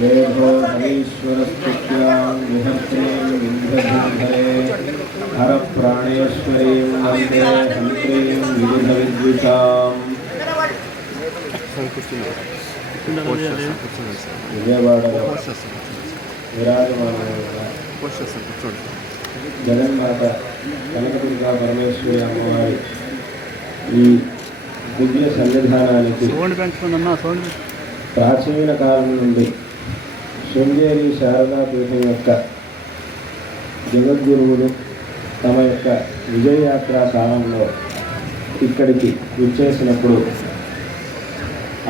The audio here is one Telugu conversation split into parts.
देहो हरीश्वरस्तुत्यां विहर्त्रीं विन्ध्यधरे हरप्राणेश्वरीं वन्दे हन्त्रीं विविधविद्विषाम् విజయవాడలో విరాజమానమైన జగన్మాత కనకదుర్గా పరమేశ్వరి అమ్మవారి ఈ దివ్య సన్నిధానానికి ప్రాచీన కాలం నుండి శృంగేరి శారదా పీఠం యొక్క జగద్గురువులు తమ యొక్క విజయయాత్రా కాలంలో ఇక్కడికి విచ్చేసినప్పుడు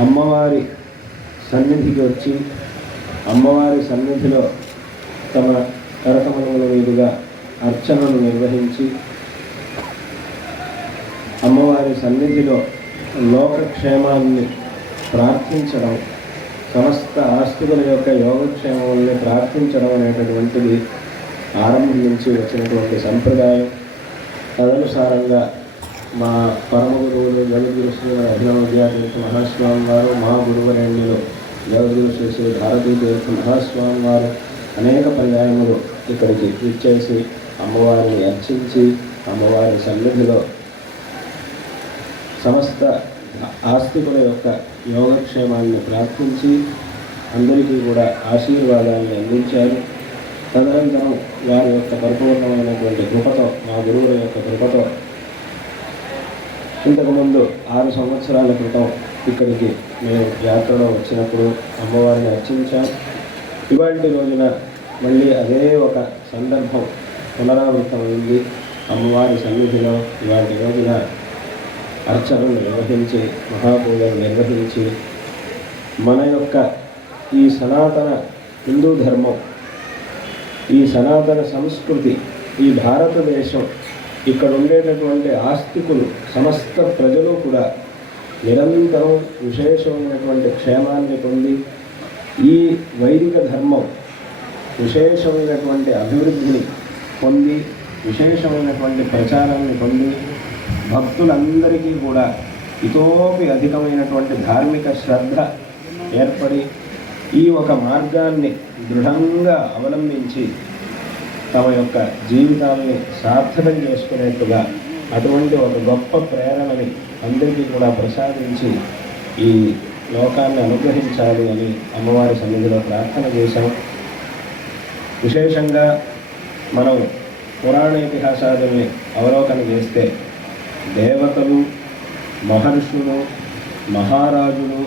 అమ్మవారి సన్నిధికి వచ్చి అమ్మవారి సన్నిధిలో తమ కరకమలముల మీదుగా అర్చనను నిర్వహించి అమ్మవారి సన్నిధిలో లోకక్షేమాన్ని ప్రార్థించడం, సమస్త ఆస్తికుల యొక్క యోగక్షేమాన్ని ప్రార్థించడం అనేటటువంటిది ఆరంభం నుంచి వచ్చినటువంటి సంప్రదాయం. తదనుసారంగా మా పరమ గురువులు జగద్గురు శ్రీ అభినవ విద్యాతీర్థ మహాస్వామి వారు, మా గురువరేణ్యులు జగద్గురు శ్రీ శ్రీ భారతీ తీర్థ మహాస్వామి వారు అనేక పర్యాయములు ఇక్కడికి ఇచ్చేసి అమ్మవారిని అర్చించి అమ్మవారి సన్నిధిలో సమస్త ఆస్తికుల యొక్క యోగక్షేమాన్ని ప్రార్థించి అందరికీ కూడా ఆశీర్వాదాన్ని అందించారు. తదనంతరం వారి యొక్క పరిపూర్ణమైనటువంటి కృపతో, మా గురువుల యొక్క కృపతో ఇంతకుముందు 6 సంవత్సరాల క్రితం ఇక్కడికి మేము యాత్రలో వచ్చినప్పుడు అమ్మవారిని అర్చించాం. ఇవాటి రోజున మళ్ళీ అదే ఒక సందర్భం పునరావృతమైంది. అమ్మవారి సన్నిధిలో ఇవాటి రోజున అర్చనలు నిర్వహించి, మహాపూజలు నిర్వహించి మన యొక్క ఈ సనాతన హిందూ ధర్మం, ఈ సనాతన సంస్కృతి, ఈ భారతదేశం, ఇక్కడ ఉండేటటువంటి ఆస్తికులు సమస్త ప్రజలు కూడా నిరంతరం విశేషమైనటువంటి క్షేమాన్ని పొంది ఈ వైదిక ధర్మం విశేషమైనటువంటి అభివృద్ధిని పొంది విశేషమైనటువంటి ప్రచారాన్ని పొంది భక్తులందరికీ కూడా ఇతోపి అధికమైనటువంటి ధార్మిక శ్రద్ధ ఏర్పడి ఈ ఒక మార్గాన్ని దృఢంగా అవలంబించి తమ యొక్క జీవితాన్ని సార్థకం చేసుకునేట్టుగా అటువంటి ఒక గొప్ప ప్రేరణని అందరికీ కూడా ప్రసాదించి ఈ లోకాన్ని అనుగ్రహించాలి అని అమ్మవారి సన్నిధిలో ప్రార్థన చేశాం. విశేషంగా మనం పురాణ ఇతిహాసాదుల్ని అవలోకన చేస్తే దేవతలు, మహర్షులు, మహారాజులు,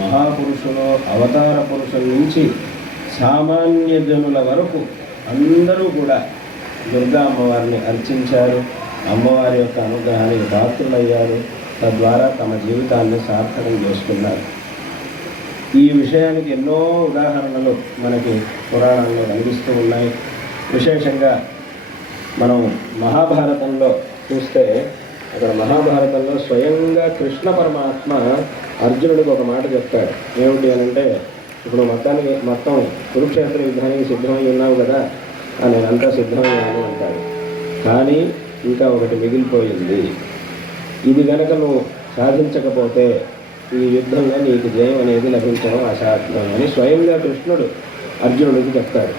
మహాపురుషులు, అవతార పురుషుల నుంచి సామాన్య జనుల వరకు అందరూ కూడా దుర్గా అమ్మవారిని అర్చించారు. అమ్మవారి యొక్క అనుగ్రహానికి పాత్రులయ్యారు. తద్వారా తమ జీవితాన్ని సార్థకం చేసుకున్నారు. ఈ విషయానికి ఎన్నో ఉదాహరణలు మనకి పురాణాల్లో కనిపిస్తూ ఉన్నాయి. విశేషంగా మనం మహాభారతంలో చూస్తే అక్కడ మహాభారతంలో స్వయంగా కృష్ణ పరమాత్మ అర్జునుడికి ఒక మాట చెప్తాడు. ఏమిటి అని అంటే, ఇప్పుడు మొత్తం కురుక్షేత్ర యుద్ధానికి సిద్ధమై ఉన్నావు కదా, నేనంతా సిద్ధమయ్యాను అంటాడు. కానీ ఇంకా ఒకటి మిగిలిపోయింది. ఇది కనుక నువ్వు సాధించకపోతే ఈ యుద్ధంలో నీకు జయం అనేది లభించడం అసాధ్యం అని స్వయంగా కృష్ణుడు అర్జునుడికి చెప్తాడు.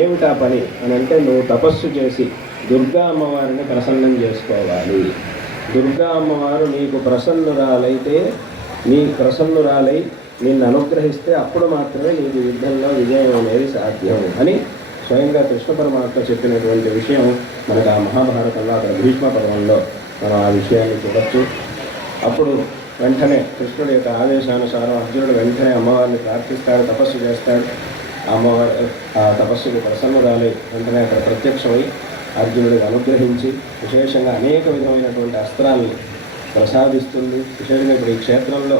ఏమిటా పని అని అంటే, నువ్వు తపస్సు చేసి దుర్గా అమ్మవారిని ప్రసన్నం చేసుకోవాలి. దుర్గా అమ్మవారు నీకు ప్రసన్నురాలై నిన్ను అనుగ్రహిస్తే అప్పుడు మాత్రమే నీకు యుద్ధంలో విజయం అనేది సాధ్యం అని స్వయంగా కృష్ణ పరమాత్మ చెప్పినటువంటి విషయం మనకు ఆ మహాభారతంలో అక్కడ భీష్మ పర్వంలో మనం ఆ విషయాన్ని చూడవచ్చు. అప్పుడు వెంటనే కృష్ణుడి యొక్క ఆదేశానుసారం అర్జునుడు వెంటనే అమ్మవారిని ప్రార్థిస్తాడు, తపస్సు చేస్తాడు. అమ్మవారి ఆ తపస్సుకు ప్రసన్నురాలి వెంటనే అక్కడ ప్రత్యక్షమై అర్జునుడికి అనుగ్రహించి విశేషంగా అనేక విధమైనటువంటి అస్త్రాల్ని ప్రసాదిస్తుంది. విశేషంగా ఇప్పుడు ఈ క్షేత్రంలో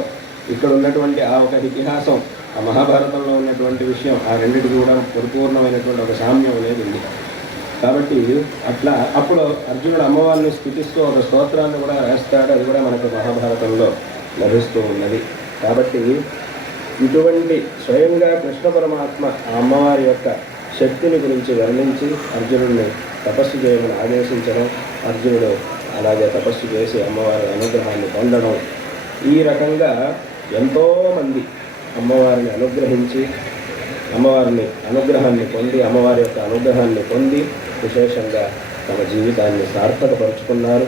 ఇక్కడ ఉన్నటువంటి ఆ ఒక ఇతిహాసం, ఆ మహాభారతంలో ఉన్నటువంటి విషయం, ఆ రెండింటికి కూడా పరిపూర్ణమైనటువంటి ఒక సామ్యం అనేది ఉంది. కాబట్టి అట్లా అప్పుడు అర్జునుడు అమ్మవారిని స్థుతిస్తూ ఒక స్తోత్రాన్ని కూడా వేస్తాడు. అది కూడా మనకు మహాభారతంలో లభిస్తూ ఉన్నది. కాబట్టి ఇటువంటి స్వయంగా కృష్ణ పరమాత్మ ఆ అమ్మవారి యొక్క శక్తిని గురించి వర్ణించి అర్జునుడిని తపస్సు చేయమని ఆదేశించడం, అర్జునుడు అలాగే తపస్సు చేసి అమ్మవారి అనుగ్రహాన్ని పొందడం ఈ రకంగా ఎంతోమంది అమ్మవారిని అనుగ్రహించి అమ్మవారిని అనుగ్రహాన్ని పొంది అమ్మవారి యొక్క అనుగ్రహాన్ని పొంది విశేషంగా తమ జీవితాన్ని సార్థకపరుచుకున్నారు.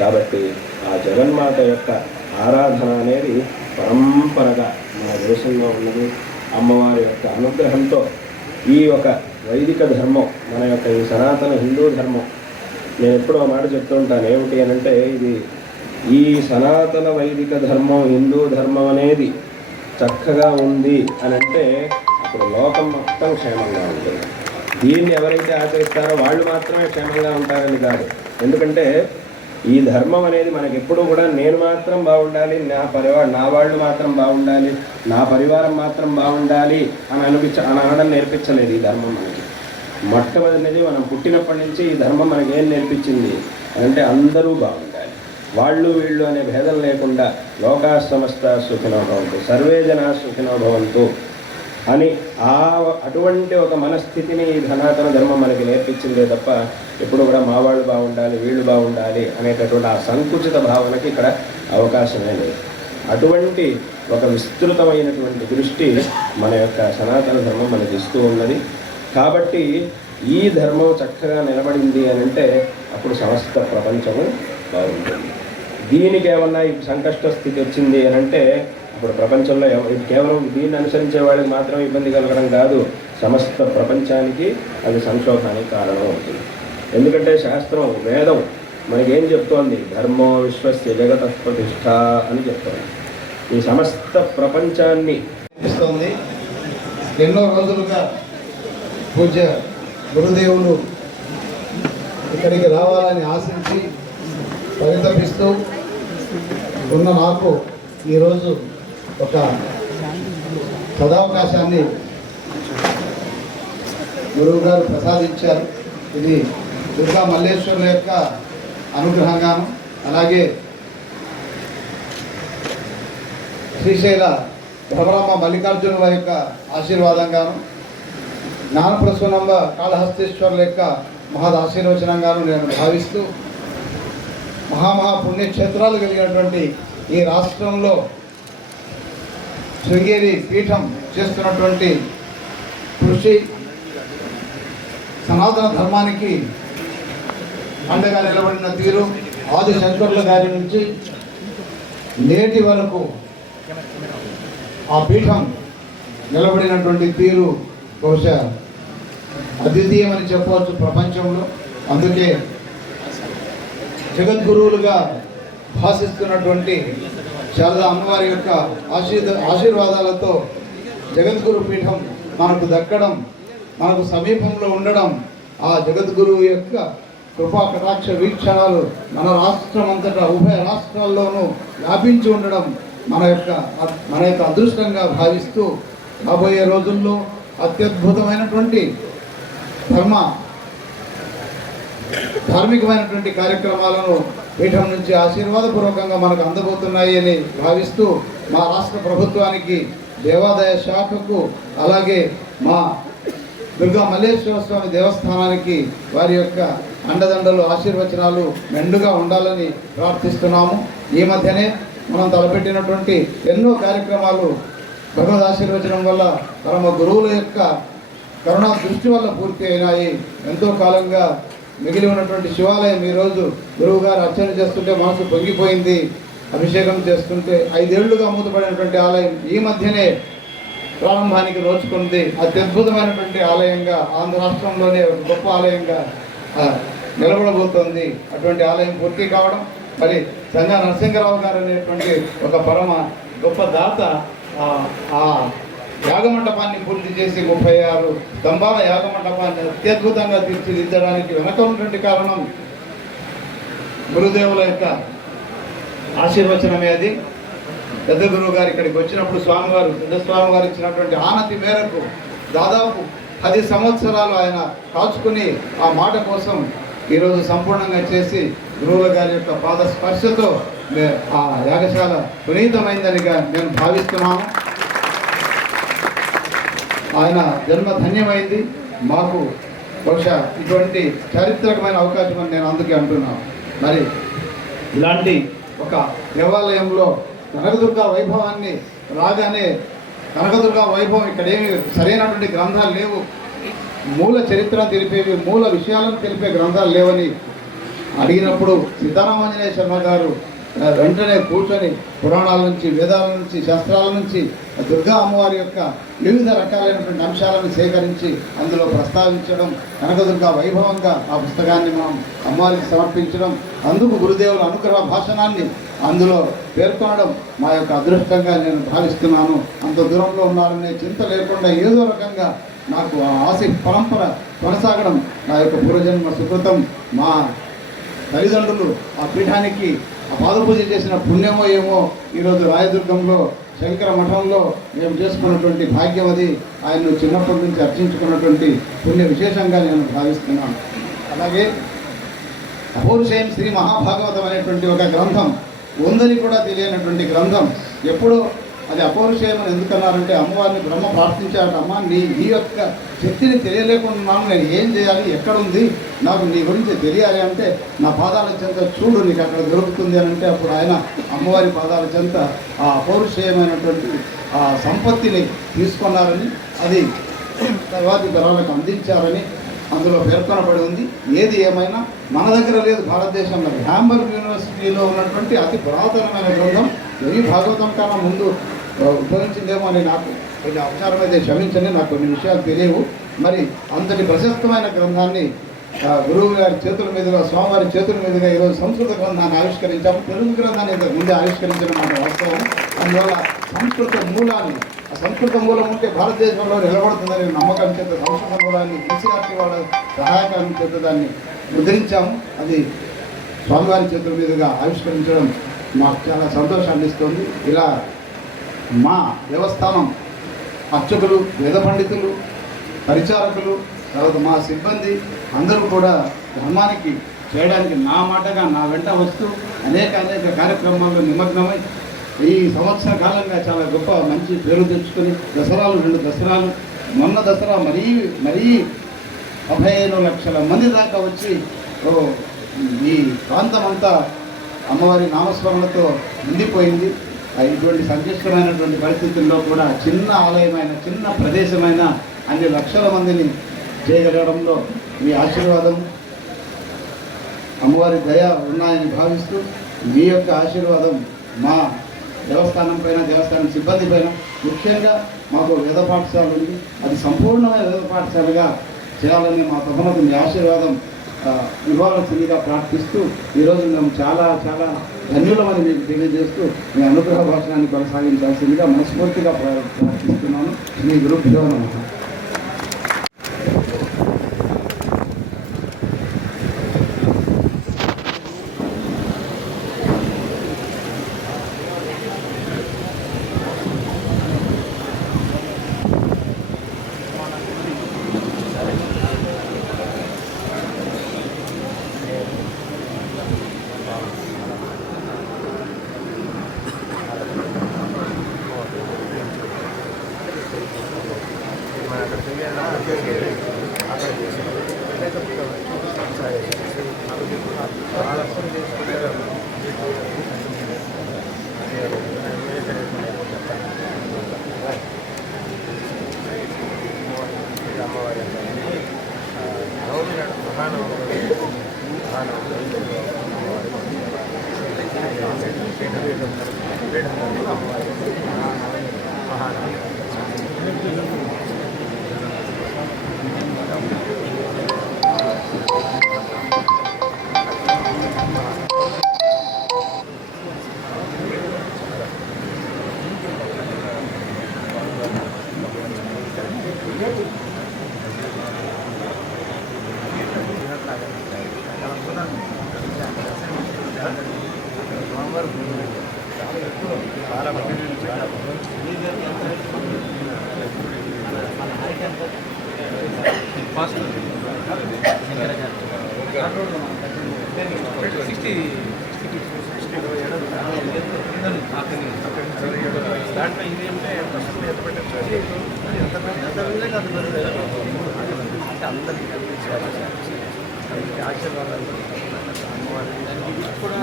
కాబట్టి ఆ జగన్మాత యొక్క ఆరాధన అనేది పరంపరగా మన దేశంలో ఉన్నది. అమ్మవారి యొక్క అనుగ్రహంతో ఈ ఒక వైదిక ధర్మం, మన యొక్క ఈ సనాతన హిందూ ధర్మం, నేను ఎప్పుడో మాట చెప్తూ ఉంటాను, ఏమిటి అనంటే ఇది ఈ సనాతన వైదిక ధర్మం హిందూ ధర్మం అనేది చక్కగా ఉంది అని అంటే అప్పుడు లోకం మొత్తం క్షేమంగా ఉంటుంది. దీన్ని ఎవరైతే ఆచరిస్తారో వాళ్ళు మాత్రమే క్షేమంగా ఉంటారని కాదు. ఎందుకంటే ఈ ధర్మం అనేది మనకి ఎప్పుడూ కూడా నేను మాత్రం బాగుండాలి, నా వాళ్ళు మాత్రం బాగుండాలి, నా పరివారం మాత్రం బాగుండాలి అని అనడం నేర్పించలేదు ఈ ధర్మం మనకి. మొట్టమొదటిది మనం పుట్టినప్పటి నుంచి ఈ ధర్మం మనకి ఏం నేర్పించింది అంటే అందరూ బాగుండాలి, వాళ్ళు వీళ్ళు అనే భేదం లేకుండా లోకా సమస్త సుఖినో భవంతు, సర్వే జనా సుఖినో భవంతు అని అటువంటి ఒక మనస్థితిని ఈ సనాతన ధర్మం మనకి నేర్పించిందే తప్ప ఎప్పుడు కూడా మా వాళ్ళు బాగుండాలి, వీళ్ళు బాగుండాలి అనేటటువంటి ఆ సంకుచిత భావనకి ఇక్కడ అవకాశమే లేదు. అటువంటి ఒక విస్తృతమైనటువంటి దృష్టి మన యొక్క సనాతన ధర్మం మనకి ఇస్తూ ఉన్నది. కాబట్టి ఈ ధర్మం చక్కగా నిలబడింది అని అంటే అప్పుడు సమస్త ప్రపంచము బాగుంటుంది. దీనికి ఏమన్నా ఈ సంకష్ట స్థితి వచ్చింది అని అంటే అప్పుడు ప్రపంచంలో కేవలం దీన్ని అనుసరించే వాళ్ళకి మాత్రం ఇబ్బంది కలగడం కాదు, సమస్త ప్రపంచానికి అది సంక్షోభానికి కారణం అవుతుంది. ఎందుకంటే శాస్త్రం, వేదం మనకేం చెప్తోంది? ధర్మో విశ్వస్య జగత ప్రతిష్ఠ అని చెప్తోంది. ఈ సమస్త ప్రపంచాన్ని ఇస్తుంది. ఎన్నో రోజులుగా పూజ్య గురుదేవులు ఇక్కడికి రావాలని ఆశించి పరితపిస్తూ ఉన్న నాకు ఈరోజు ఒక సదావకాశాన్ని గురువు గారు ప్రసాదించారు. ఇది దుర్గా మల్లేశ్వరుల యొక్క అనుగ్రహంగాను, అలాగే శ్రీశైల భ్రమరాంబ మల్లికార్జునుల యొక్క ఆశీర్వాదంగాను, జ్ఞానప్రసూనంబ కాళహస్తీశ్వరుల యొక్క మహద్ ఆశీర్వచనంగాను నేను భావిస్తూ పుణ్యక్షేత్రాలు కలిగినటువంటి ఈ రాష్ట్రంలో శృంగేరి పీఠం చేస్తున్నటువంటి కృషి సనాతన ధర్మానికి అండగా నిలబడిన తీరు ఆది శంకరుల గారి నుంచి నేటి వరకు ఆ పీఠం నిలబడినటువంటి తీరు బహుశా అద్వితీయమని చెప్పవచ్చు ప్రపంచంలో. అందుకే జగద్గురువులుగా భాషిస్తున్నటువంటి శారదా అమ్మవారి యొక్క ఆశీర్వాదాలతో జగద్గురు పీఠం మనకు దక్కడం, మనకు సమీపంలో ఉండడం, ఆ జగద్గురువు యొక్క కృపా కటాక్ష వీక్షణాలు మన రాష్ట్రం అంతటా ఉభయ రాష్ట్రాల్లోనూ వ్యాపించి ఉండడం మన యొక్క అదృష్టంగా భావిస్తూ రాబోయే రోజుల్లో అత్యద్భుతమైనటువంటి ధార్మికమైనటువంటి కార్యక్రమాలను పీఠం నుంచి ఆశీర్వాదపూర్వకంగా మనకు అందబోతున్నాయి అని భావిస్తూ మా రాష్ట్ర ప్రభుత్వానికి, దేవాదాయ శాఖకు, అలాగే మా దుర్గా మల్లేశ్వర స్వామి దేవస్థానానికి వారి యొక్క అండదండలు ఆశీర్వచనాలు మెండుగా ఉండాలని ప్రార్థిస్తున్నాము. ఈ మధ్యనే మనం తలపెట్టినటువంటి ఎన్నో కార్యక్రమాలు భగవద్ ఆశీర్వచనం వల్ల పరమ గురువుల యొక్క కరుణా దృష్టి వల్ల పూర్తి అయినాయి. ఎంతో కాలంగా మిగిలి ఉన్నటువంటి శివాలయం ఈరోజు గురువు గారు అర్చన చేస్తుంటే మనసు పొంగిపోయింది. అభిషేకం చేస్తుంటే 5 ఏళ్లుగా మూతపడినటువంటి ఆలయం ఈ మధ్యనే ప్రారంభానికి నోచుకుంది. అత్యద్భుతమైనటువంటి ఆలయంగా ఆంధ్ర రాష్ట్రంలోనే ఒక గొప్ప ఆలయంగా నిలబడబోతోంది. అటువంటి ఆలయం పూర్తి కావడం, మరి సంగా నరసింహరావు గారు అనేటువంటి ఒక పరమ గొప్ప దాత ఆ యాగమండపాన్ని పూర్తి చేసి 36 స్తంభాల యాగమండపాన్ని అత్యద్భుతంగా తీర్చిదిద్దడానికి వెనక ఉన్నటువంటి కారణం గురుదేవుల యొక్క ఆశీర్వచనమే. అది పెద్ద గురువు గారు ఇక్కడికి వచ్చినప్పుడు పెద్ద స్వామివారు ఇచ్చినటువంటి ఆనతి మేరకు దాదాపు 10 సంవత్సరాలు ఆయన కాచుకుని ఆ మాట కోసం ఈరోజు సంపూర్ణంగా చేసి గురువుల గారి యొక్క పాద స్పర్శతో ఆ యాగశాల పునీతమైందనిగా నేను భావిస్తున్నాను. ఆయన జన్మ ధన్యమైంది. మాకు బహుశా ఇటువంటి చారిత్రకమైన అవకాశం అని నేను అందుకే అంటున్నాను. మరి ఇలాంటి ఒక దేవాలయంలో కనకదుర్గ వైభవాన్ని రాగానే కనకదుర్గ వైభవం ఇక్కడ ఏమి సరైనటువంటి గ్రంథాలు లేవు, మూల చరిత్ర తెలిపేవి, మూల విషయాలను తెలిపే గ్రంథాలు లేవని అడిగినప్పుడు సీతారామాంజనేయ శర్మ గారు వెంటనే కూర్చొని పురాణాల నుంచి, వేదాల నుంచి, శాస్త్రాల నుంచి దుర్గా అమ్మవారి యొక్క వివిధ రకాలైనటువంటి అంశాలను సేకరించి అందులో ప్రస్తావించడం, కనకదుర్గ వైభవంగా ఆ పుస్తకాన్ని మనం అమ్మవారికి సమర్పించడం, అందుకు గురుదేవుల అనుగ్రహ భాషణాన్ని అందులో పేర్కొనడం మా యొక్క అదృష్టంగా నేను భావిస్తున్నాను. అంత దూరంలో ఉన్నారనే చింత లేకుండా ఏదో రకంగా నాకు ఆ పరంపర కొనసాగడం నా యొక్క పూర్వజన్మ సుకృతం. మా తల్లిదండ్రులు ఆ పీఠానికి ఆ పాదపూజ చేసిన పుణ్యమో ఏమో ఈరోజు రాయదుర్గంలో శంకర మఠంలో మేము చేసుకున్నటువంటి భాగ్యం అది. ఆయన్ను చిన్నప్పటి నుంచి అర్చించుకున్నటువంటి పుణ్య విశేషంగా నేను భావిస్తున్నాను. అలాగే అపౌరుషేయం శ్రీ మహాభాగవతం అనేటువంటి ఒక గ్రంథం ఉందని కూడా తెలియనటువంటి గ్రంథం. ఎప్పుడో అది అపౌరుషేయం అని ఎందుకన్నారంటే అమ్మవారిని బ్రహ్మ ప్రార్థించాడు, అమ్మ నీ యొక్క శక్తిని తెలియలేకున్నాను, నేను ఏం చేయాలి, ఎక్కడుంది, నాకు నీ గురించి తెలియాలి అంటే నా పాదాల చెంత చూడు, నీకు అక్కడ దొరుకుతుంది అని అంటే అప్పుడు ఆయన అమ్మవారి పాదాల చెంత ఆ అపౌరుషేయమైనటువంటి ఆ సంపత్తిని తీసుకున్నారని, అది తర్వాతి తరాలకు అందించారని అందులో పేర్కొనబడి ఉంది. ఏది ఏమైనా మన దగ్గర లేదు, భారతదేశంలో హ్యాంబర్గ్ యూనివర్సిటీలో ఉన్నటువంటి అతి పురాతనమైన గ్రంథం. ఈ భాగవతం కన్నా ముందు ఉద్భవించిందేమో అని నాకు కొన్ని అవసరం అయితే క్షమించండి, నాకు కొన్ని విషయాలు తెలియవు. మరి అంతటి ప్రశస్తమైన గ్రంథాన్ని గురువు గారి చేతుల మీదుగా, స్వామివారి చేతుల మీదుగా ఈరోజు సంస్కృత గ్రంథాన్ని ఆవిష్కరించాము. తెలుగు గ్రంథాన్ని ఇంతకు ముందే ఆవిష్కరించిన మాట వాస్తవం. అందువల్ల సంస్కృత మూలాన్ని, ఆ సంస్కృత మూలం ఉంటే భారతదేశంలో నిలబడుతుందని నమ్మకం చేత సంస్కృత మూలాన్ని ఎన్సీఆర్టీ వాళ్ళ సహాయకారం చేత దాన్ని ముద్రించాము. అది స్వామివారి చేతుల మీదుగా ఆవిష్కరించడం మాకు చాలా సంతోషాన్ని ఇస్తుంది. ఇలా మా దేవస్థానం అర్చకులు, వేద పండితులు, పరిచారకులు, తర్వాత మా సిబ్బంది అందరూ కూడా ధర్మానికి చేయడానికి నా మాటగా నా వెంట వస్తూ అనేక కార్యక్రమాల్లో నిమగ్నమై ఈ సంవత్సర కాలంగా చాలా గొప్ప మంచి పేరు తెచ్చుకొని దసరాలు, 2 దసరాలు, మొన్న దసరా మరీ 15 లక్షల మంది దాకా వచ్చి ఈ ప్రాంతమంతా అమ్మవారి నామస్మరణతో నిండిపోయింది. ఇటువంటి సంక్లిష్టమైనటువంటి పరిస్థితుల్లో కూడా చిన్న ఆలయమైన, చిన్న ప్రదేశమైన అన్ని లక్షల మందిని చేయగలగడంలో మీ ఆశీర్వాదం, అమ్మవారి దయ ఉన్నాయని భావిస్తూ మీ యొక్క ఆశీర్వాదం మా దేవస్థానం పైన, దేవస్థానం సిబ్బంది పైన, ముఖ్యంగా మాకు వేద పాఠశాల ఉంది, అది సంపూర్ణమైన వేద పాఠశాలగా చేయాలని మా తపనకు మీ ఆశీర్వాదం ఇవ్వాల్సిందిగా ప్రార్థిస్తూ ఈరోజు మేము చాలా చాలా ధన్యులమని మీకు తెలియజేస్తూ మీ అనుగ్రహ భాషణాన్ని కొనసాగించాల్సిందిగా మనస్ఫూర్తిగా ప్రార్థిస్తున్నాను. మీ గురుభ్యో నమః. దాంట్లో ఇది అంటే ఎంత పెట్టచ్చు అందరికీ ఆశీర్వాదాలు అమ్మవారి కూడా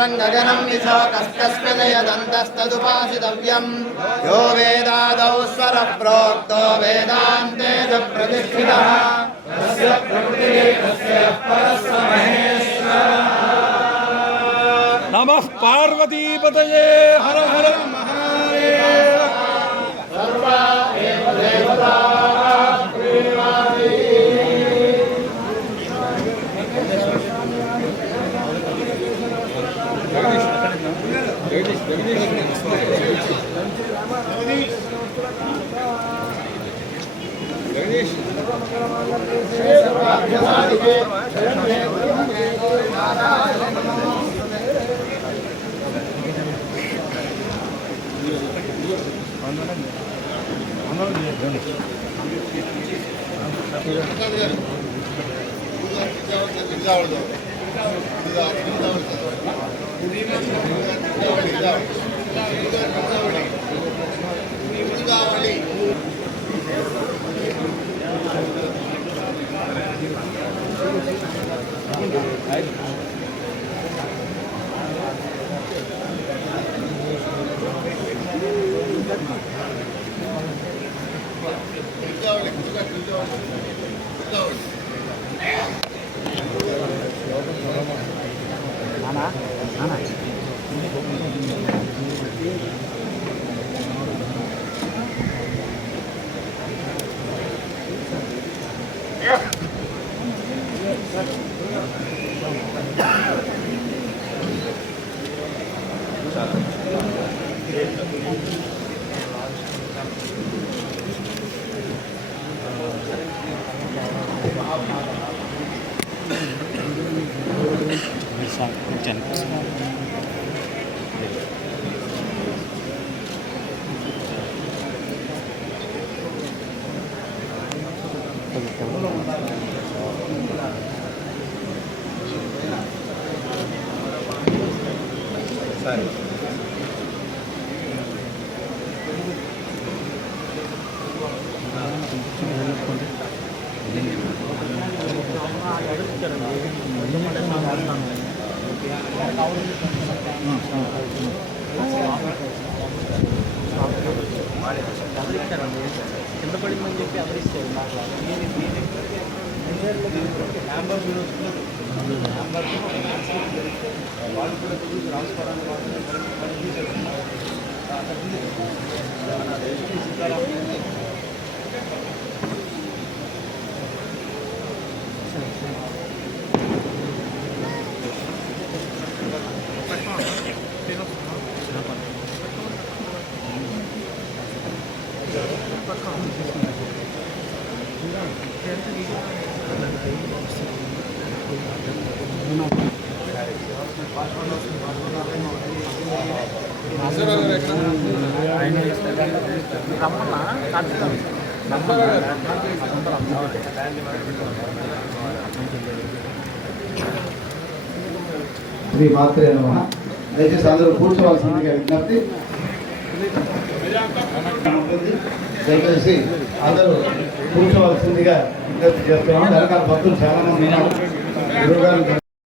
रङ्गगनं विशोकस्तस्मिदयदन्तस्तदुपासितव्यं यो वेदादौ स्वरः प्रोक्तो वेदान्ते च प्रतिष्ठितः तस्य प्रकृतिः तस्य परस्य महेश्वरः। नमः पार्वतीपतये हर हर महादेव। सर्वा एव देवताः प्रीणाति। కింద పడిందని చెప్పి ఎవరిస్తారు వాళ్ళు కూడా రమ్మన్నా శ్రీ మాత్రే నమః. దయచేసి అందరూ కూర్చోవలసిందిగా విజ్ఞప్తి. దయచేసి అందరూ కూర్చోవలసిందిగా విజ్ఞప్తి చేస్తున్నాం. వెనకాల భక్తులు చాలా మంది ఉన్నారు. గురువుగారు